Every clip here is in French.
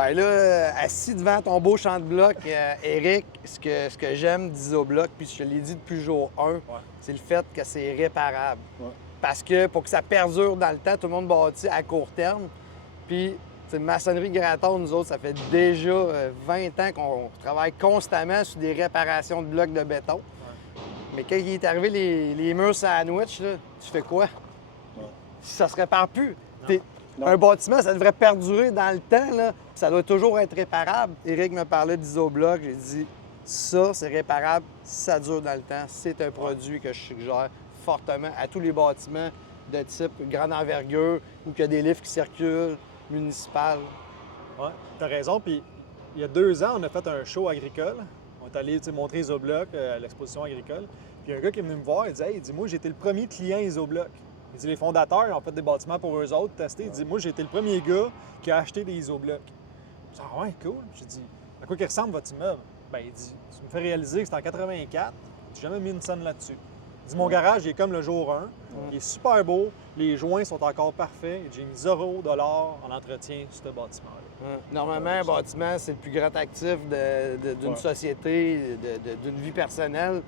Ben là, assis devant ton beau champ de bloc, Éric, ce que j'aime d'Isobloc, puis je te l'ai dit depuis jour 1, c'est le fait que c'est réparable. Ouais. Parce que pour que ça perdure dans le temps, tout le monde bâtit à court terme. Puis, Maçonnerie Graton, nous autres, ça fait déjà 20 ans qu'on travaille constamment sur des réparations de blocs de béton. Ouais. Mais quand il est arrivé les murs sandwich, là, tu fais quoi? Ouais. Ça se répare plus. Non. Un bâtiment, ça devrait perdurer dans le temps, là. Ça doit toujours être réparable. Éric me parlait d'Isobloc, j'ai dit ça, c'est réparable, ça dure dans le temps. C'est un produit que je suggère fortement à tous les bâtiments de type grande envergure ou qu'il y a des lifts qui circulent, municipales. Oui, tu as raison. Puis il y a 2 ans, on a fait un show agricole. On est allé montrer Isobloc à l'exposition agricole. Puis il y a un gars qui est venu me voir, il dit « Hey, il dit, moi, j'ai été le premier client Isobloc. » Il dit « Les fondateurs ils ont fait des bâtiments pour eux autres, testés. » Il dit « Moi, j'ai été le premier gars qui a acheté des Isoblocs. » Je dis « Ah ouais, cool. » J'ai dit « À quoi il ressemble votre immeuble? » Ben il dit « Tu me fais réaliser que c'est en 84. J'ai jamais mis une scène là-dessus. » Il dit « Mon garage, il est comme le jour 1. Il est super beau. Les joints sont encore parfaits. J'ai mis 0 $ en entretien sur ce bâtiment-là. Normalement, un bâtiment, c'est le plus grand actif d'une société, d'une vie personnelle.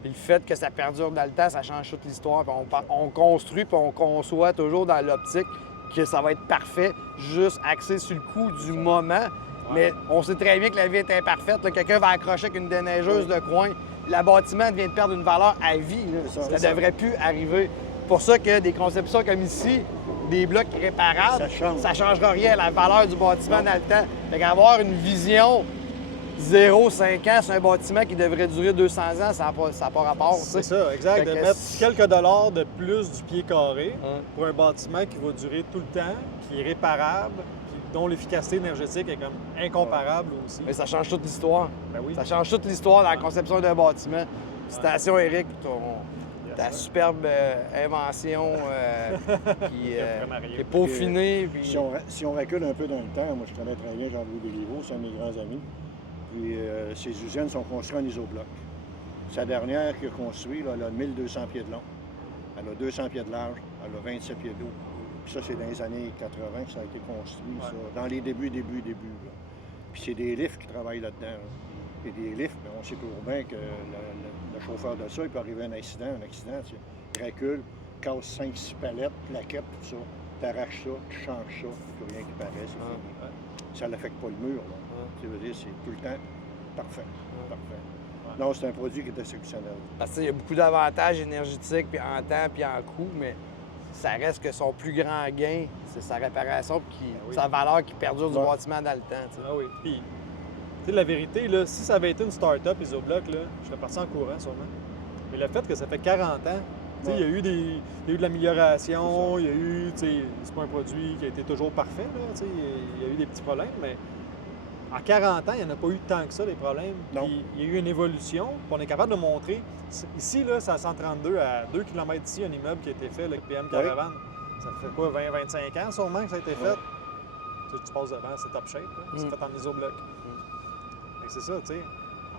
Puis le fait que ça perdure dans le temps, ça change toute l'histoire. Puis on construit puis on conçoit toujours dans l'optique que ça va être parfait, juste axé sur le coup du moment. Mais on sait très bien que la vie est imparfaite. Quelqu'un va accrocher avec une déneigeuse de coin. Le bâtiment vient de perdre une valeur à vie. Là. Ça devrait plus arriver. C'est pour ça que des conceptions comme ici, des blocs réparables, ça ne changera rien à la valeur du bâtiment dans le temps. Fait qu'avoir une vision 0,5 ans sur un bâtiment qui devrait durer 200 ans, ça n'a pas rapport. C'est ça, exact. De mettre quelques dollars de plus du pied carré pour un bâtiment qui va durer tout le temps, qui est réparable, dont l'efficacité énergétique est comme incomparable aussi. Mais ça change toute l'histoire. Ben oui. Ça change toute l'histoire dans la conception d'un bâtiment. Félicitations, Éric, pour ta superbe invention qui est peaufinée. Puis... Si on recule un peu dans le temps, moi je connais très bien Jean-Louis Béliveau, c'est un de mes grands amis. Puis ses usines sont construites en Isobloc. Sa dernière qu'il a construite, elle a 1200 pieds de long. Elle a 200 pieds de large, elle a 27 pieds d'eau. Puis ça, c'est dans les années 80 que ça a été construit, ça, dans les débuts. Là. Puis c'est des lifts qui travaillent là-dedans. Là. Et des lifts, bien, on sait toujours bien que le chauffeur de ça, il peut arriver un accident, tu sais. Il recule, casse 5-6 palettes, plaquettes, tout ça. Tu arraches ça, tu changes ça, plus rien qui paraît, c'est fini. Ça n'affecte pas le mur. Là. Tu veux dire, c'est tout le temps parfait. Parfait. Non, c'est un produit qui est exceptionnel. Parce qu'il y a beaucoup d'avantages énergétiques, puis en temps, puis en coût, mais ça reste que son plus grand gain, c'est sa réparation, puis sa valeur qui perdure du bâtiment dans le temps. T'sais. Ah oui. Puis, tu sais, la vérité, là, si ça avait été une start-up, Isobloc, là, je serais parti en courant sûrement. Mais le fait que ça fait 40 ans, il y a eu de l'amélioration, il y a eu, c'est pas un produit qui a été toujours parfait, là, il y a eu des petits problèmes, mais en 40 ans, il n'y en a pas eu tant que ça, des problèmes. Puis, il y a eu une évolution, puis on est capable de montrer. Ici, là, c'est à 132, à 2 km d'ici, un immeuble qui a été fait, le PM Caravane. Ça fait quoi, 20-25 ans sûrement que ça a été fait? Tu passes devant, c'est top shape, c'est fait en Isobloc. C'est ça, tu sais.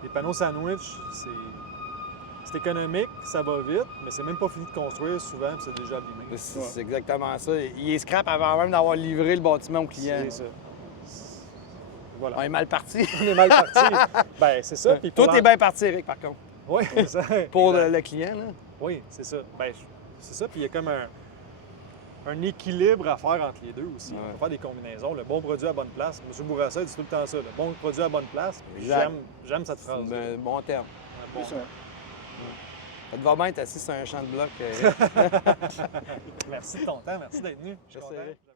Les panneaux sandwich, c'est économique, ça va vite, mais c'est même pas fini de construire souvent, puis c'est déjà abîmé. C'est exactement ça. Il est scrap avant même d'avoir livré le bâtiment au client. C'est ça. Voilà. On est mal parti. On est mal parti. Ben c'est ça. Puis toi, t'es bien parti, Éric, par contre. Oui, c'est ça. Pour le client, là. Oui, c'est ça. Ben c'est ça. Puis il y a comme un équilibre à faire entre les deux aussi. On va faire des combinaisons. Le bon produit à bonne place. M. Bourassa dit tout le temps ça. Le bon produit à bonne place. J'aime cette phrase. C'est un bon terme. C'est ça. Ça te va bien être assis sur un champ de bloc. Merci de ton temps. Merci d'être venu. Je suis content.